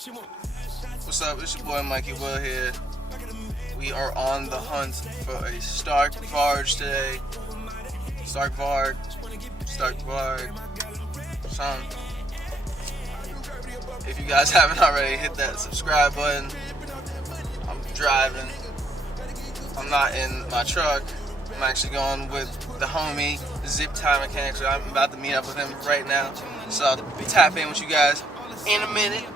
What's up? It's your boy Mikey Will here. We are on the hunt for a Stark Varg today. Stark Varg. Son. If you guys haven't already, hit that subscribe button. I'm driving. I'm not in my truck. I'm actually going with the homie, Zip Tie Mechanic. So I'm about to meet up with him right now. So I'll tap in with you guys in a minute.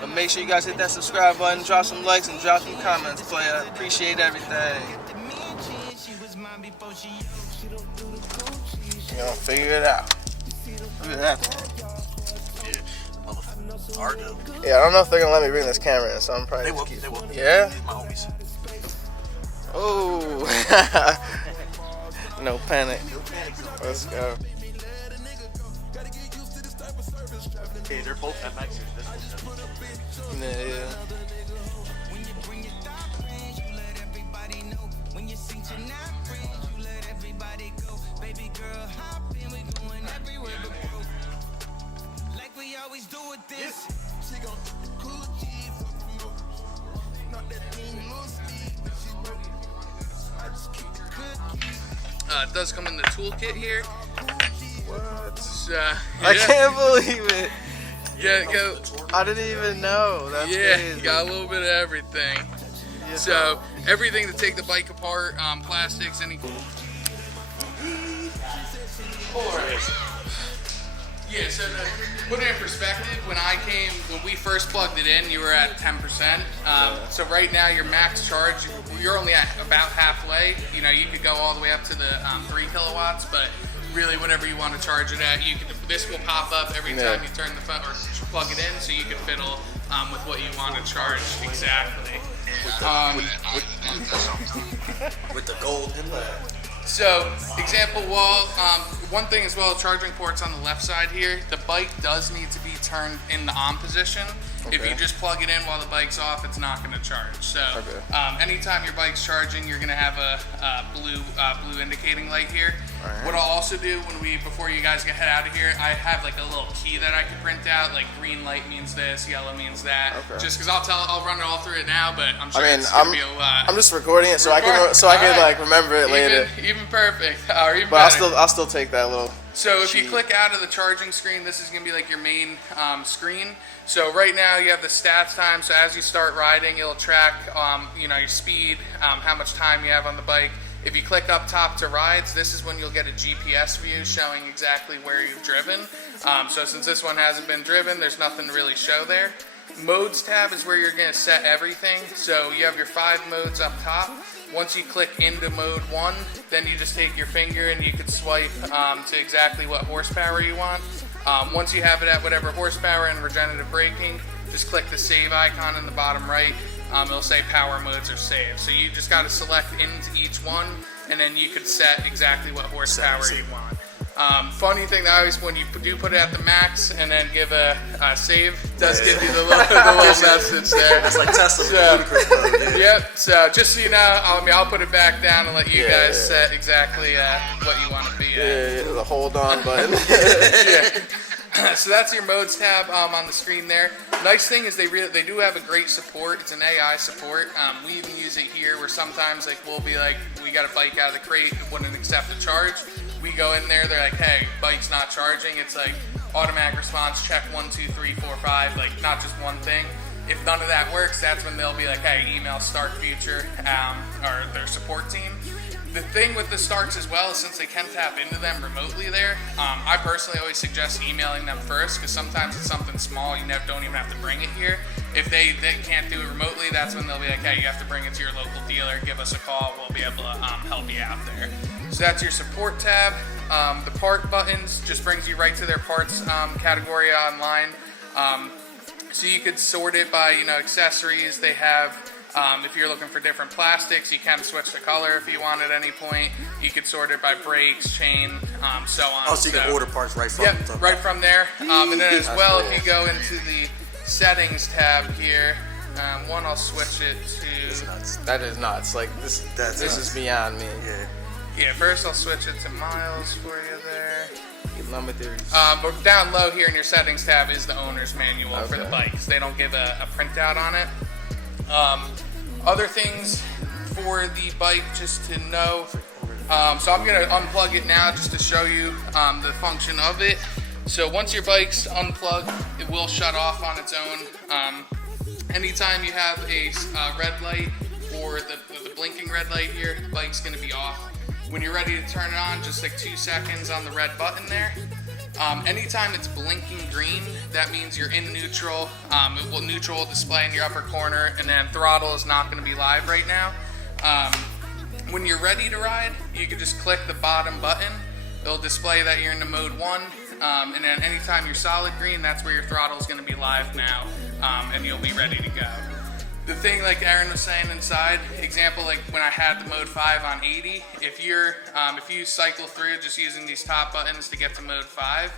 But make sure you guys hit that subscribe button, drop some likes, and drop some comments, player. Appreciate everything. You know, figure it out. Look at that. Yeah, I don't know if they're gonna let me bring this camera in, so I'm probably. They will. Yeah. My homies. Oh. No panic. Let's go. Hey, they're both MXers. Yeah. It does come in the toolkit here. What? I can't believe it. Go. I didn't even know. That's crazy. Got a little bit of everything. Yeah. So everything to take the bike apart, plastics, any. Yeah, so to put it in perspective, when we first plugged it in, you were at 10%. So right now, your max charge, you're only at about halfway. You know, you could go all the way up to the 3 kilowatts, but really whatever you want to charge it at, this will pop up every time you turn the phone or plug it in, so you can fiddle with what you want to charge exactly. With the gold inlet. So, example wall, one thing as well, charging ports on the left side here. The bike does need to be turned in the on position. Okay. If you just plug it in while the bike's off, it's not going to charge. So, anytime your bike's charging, you're going to have a blue indicating light here. Right. What I'll also do before you guys head out of here, I have like a little key that I can print out. Like green light means this, yellow means that. Okay. Just because I'll run it all through it now, but I'm sure it's gonna be a lot. I'm just recording it so I can like remember it later. Even perfect. But I'll still take that little. So if you click out of the charging screen, this is gonna be like your main screen. So right now you have the stats time. So as you start riding, it'll track your speed, how much time you have on the bike. If you click up top to rides, this is when you'll get a GPS view showing exactly where you've driven. So since this one hasn't been driven, there's nothing to really show there. Modes tab is where you're going to set everything. So you have your 5 modes up top. Once you click into mode 1, then you just take your finger and you can swipe to exactly what horsepower you want. Once you have it at whatever horsepower and regenerative braking, just click the save icon in the bottom right. It'll say power modes are saved. So you just got to select into each one, and then you could set exactly what horsepower you want. Funny thing that when you do put it at the max and then give a save, it does give you the little message there. That's like Tesla. Yep. So just so you know, I'll put it back down and let you guys set exactly what you want to be at. Yeah, the hold on button. So that's your modes tab on the screen there. Nice thing is they do have a great support. It's an AI support. We even use it here where sometimes we'll be like, we got a bike out of the crate and wouldn't accept a charge. We go in there, they're like, hey, bike's not charging. It's like automatic response, check 1, 2, 3, 4, 5, like not just one thing. If none of that works, that's when they'll be like, hey, email Stark Future or their support team. The thing with the Starks as well is since they can tap into them remotely there, I personally always suggest emailing them first because sometimes it's something small, you don't even have to bring it here. If they can't do it remotely, that's when they'll be like, hey, you have to bring it to your local dealer, give us a call, we'll be able to help you out there. So that's your support tab. The part buttons just brings you right to their parts category online. So you could sort it by accessories. They have if you're looking for different plastics, you can switch the color if you want at any point. You could sort it by brakes, chain, so on. Oh, so you can order parts right from right from there. And then as well, if you go into the settings tab here, I'll switch it to. That is nuts. Like this is beyond me. Yeah. Yeah. First, I'll switch it to miles for you there. not my theories. But down low here in your settings tab is the owner's manual for the bikes. They don't give a printout on it. Other things for the bike just to know. So I'm gonna unplug it now just to show you the function of it. So once your bike's unplugged, it will shut off on its own. Anytime you have a red light or the blinking red light here, the bike's gonna be off. When you're ready to turn it on, just like 2 seconds on the red button there. Anytime it's blinking green, that means you're in neutral. Neutral will display in your upper corner, and then throttle is not going to be live right now. When you're ready to ride, you can just click the bottom button. It'll display that you're in the mode 1, and then anytime you're solid green, that's where your throttle is going to be live now, and you'll be ready to go. The thing, like Aaron was saying inside, example, like when I had the mode 5 on 80, if you cycle through just using these top buttons to get to mode 5,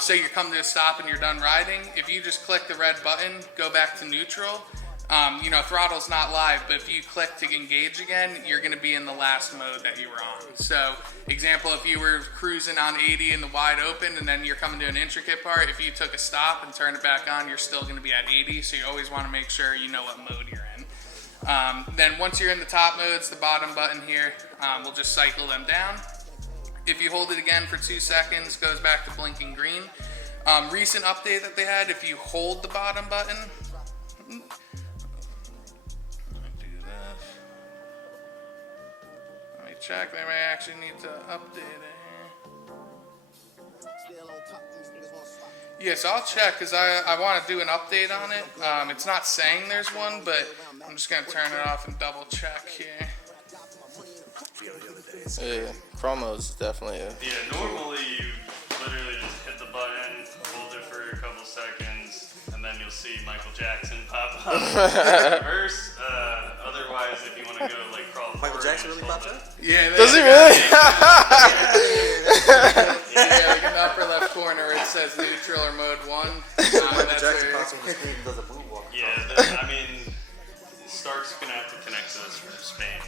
say you're coming to a stop and you're done riding, if you just click the red button, go back to neutral, you know, throttle's not live, but if you click to engage again, you're gonna be in the last mode that you were on. So, example, if you were cruising on 80 in the wide open and then you're coming to an intricate part, if you took a stop and turned it back on, you're still gonna be at 80, so you always wanna make sure you know what mode you're in. Then once you're in the top modes, the bottom button here, will just cycle them down. If you hold it again for 2 seconds, goes back to blinking green. Recent update that they had, if you hold the bottom button, check, they may actually need to update it here. Yeah, so I'll check because I want to do an update on it. It's not saying there's one, but I'm just going to turn it off and double check here. Yeah, Chromo's definitely a... Yeah, normally you literally just hit the button, hold it for a couple seconds, and then you'll see Michael Jackson pop up in reverse. Otherwise, if you want to go like crawl forward... Michael Jackson really pops up? Yeah. Does he really? Yeah, like in the upper left corner where it says neutral or mode 1. Michael Jackson pops up on the screen and does a moonwalk. Yeah, I mean, Stark's going to have to connect to us from Spain.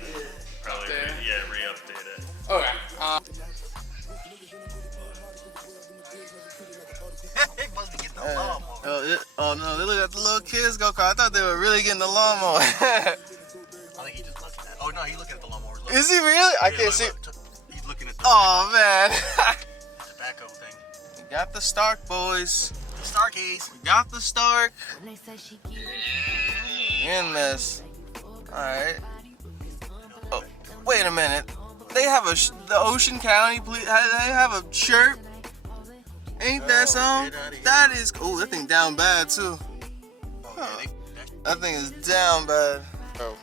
Probably, re-update it. Okay. They must be getting the lawnmower. Oh no, they look at the little kids go kart. I thought they were really getting the lawnmower. I think he just looking at it. Oh no, he's looking at the lawnmower. Is he really? I can't see. He's looking at the Oh man. tobacco thing. We got the Stark boys. Starkies. We got the Stark. In this. Alright. Oh, wait a minute. They have the Ocean County police. They have a shirt. Ain't that something? That is. Oh, that thing down bad too. Huh. That thing is down bad. Oh.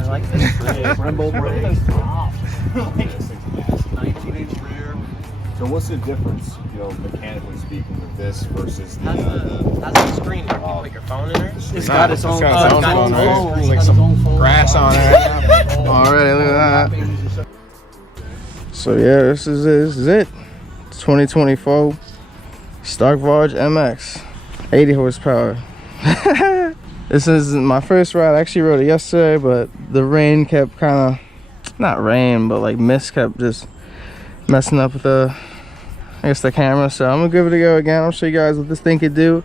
I like this. Rumble break. So what's the difference, you know, mechanically speaking, with this versus the? How's the screen? You put your phone in there? It's got its own phone. There's like some grass on it. Alright, look at that. So yeah, this is it. 2024 Stark Varg MX, 80 horsepower. This is my first ride. I actually rode it yesterday, but the rain kept kind of, not rain, but like mist kept just messing up with the, I guess, the camera. So I'm gonna give it a go again. I'll show you guys what this thing could do.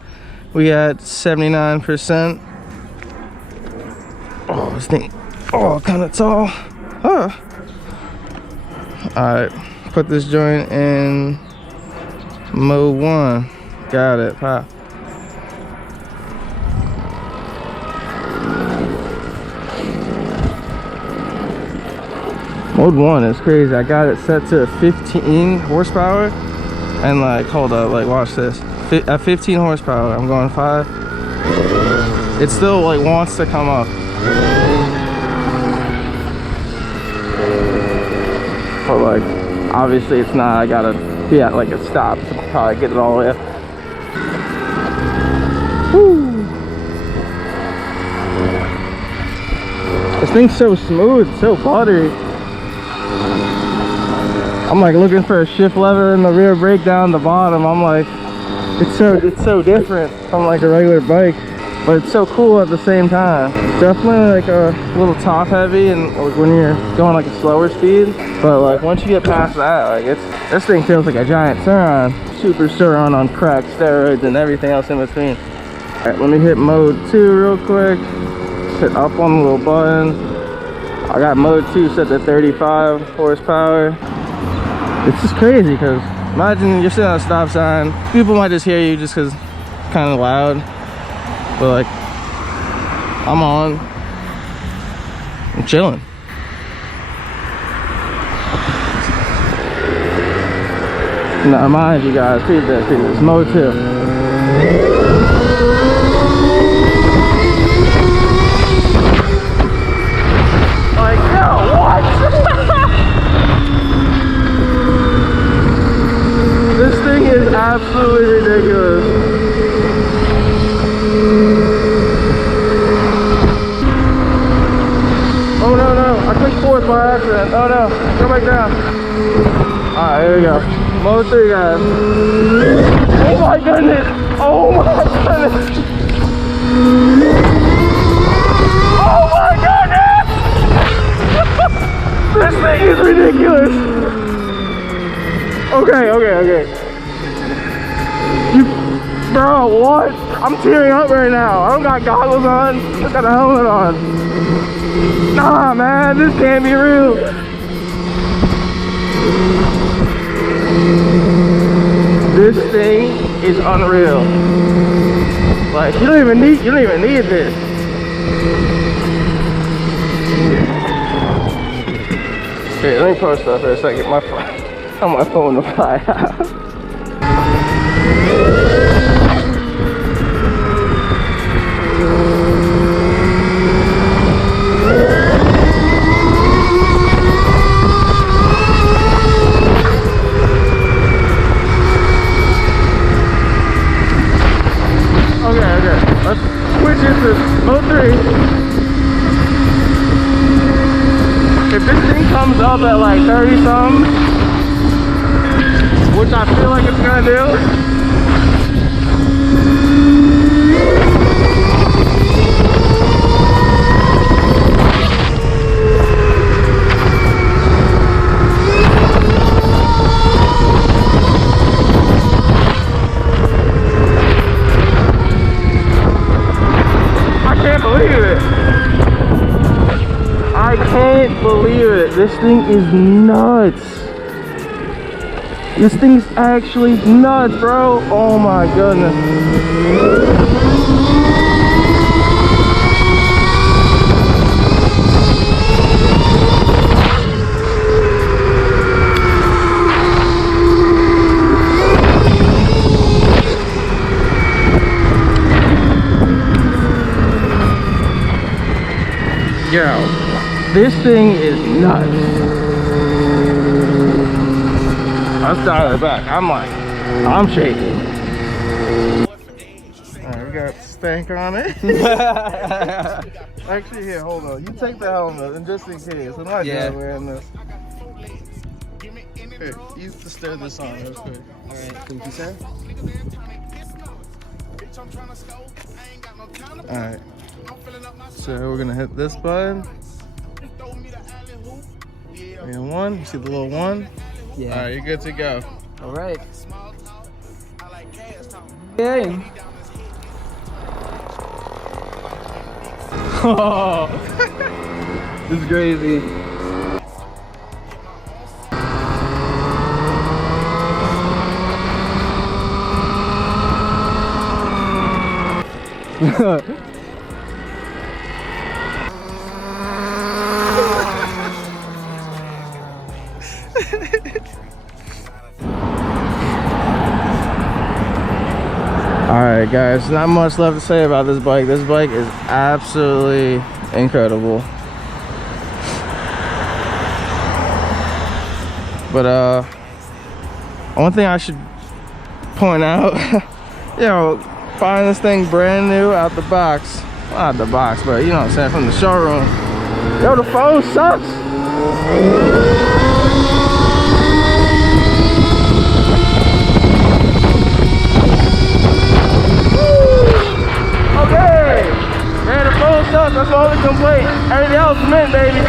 We had 79%. Oh, this thing, oh, kind of tall. Huh. All right, put this joint in mode 1. Got it. Pop. Mode 1 is crazy. I got it set to 15 horsepower, and like, hold up, like, watch this. At 15 horsepower, I'm going 5. It still like wants to come up, but like, obviously it's not. I gotta be at like a stop to probably get it all the way up. Woo. This thing's so smooth, so buttery. I'm like looking for a shift lever in the rear brake down the bottom. I'm like, it's so different from like a regular bike, but it's so cool at the same time. It's definitely like a little top heavy and like when you're going like a slower speed, but like once you get past that, like this thing feels like a giant Suron. Super Suron on crack steroids and everything else in between. All right, let me hit mode 2 real quick. Hit up on the little button. I got mode 2 set to 35 horsepower. It's just crazy because imagine you're sitting at a stop sign. People might just hear you just because it's kind of loud. But like, I'm on. I'm chilling. Now mind you guys, see this, mode 2. Like, yo, what? This thing is absolutely ridiculous. Oh no, I clicked fourth by accident. Oh no, go back down. Alright, here we go. Mode 3, guys. Oh my goodness! Oh my goodness! Oh my goodness! This thing is ridiculous! Okay. Bro, what? I'm tearing up right now. I don't got goggles on. I got a helmet on. Nah, man, this can't be real. This thing is unreal. Like you don't even need this. Okay, let me post that for a second. My phone will fly out. Let's switch into mode 3. If this thing comes up at like 30 something, which I feel like it's gonna do, I can't believe it. This thing is nuts. This thing's actually nuts, bro. Oh my goodness. Yo, this thing is nuts. Let's dial it back. I'm shaking. Alright, we got stank on it. Actually, here, hold on. You take the helmet, and just in case, I'm not done wearing this. Here, you just stir this on real quick. Alright, thank you, sir. Alright. So we're gonna hit this button. And 1, you see the little 1? Yeah. Alright, you're good to go. Alright. Yay. Oh, this is crazy. Alright guys, not much left to say about this bike. This bike is absolutely incredible. But one thing I should point out, you know, buying this thing brand new out the box. Well, not the box, but you know what I'm saying, from the showroom. Yo, the phone sucks. sucks. That's my only complaint. Everything else is mint, baby.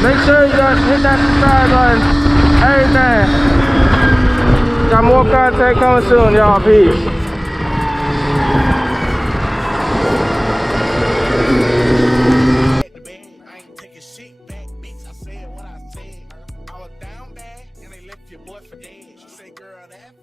Make sure you guys hit that subscribe button. Everything. Got more content coming soon, y'all. Peace. I ain't taking shit back, bitch. I said what I said. I was down bad, and they left your boy for dead. She say, girl, that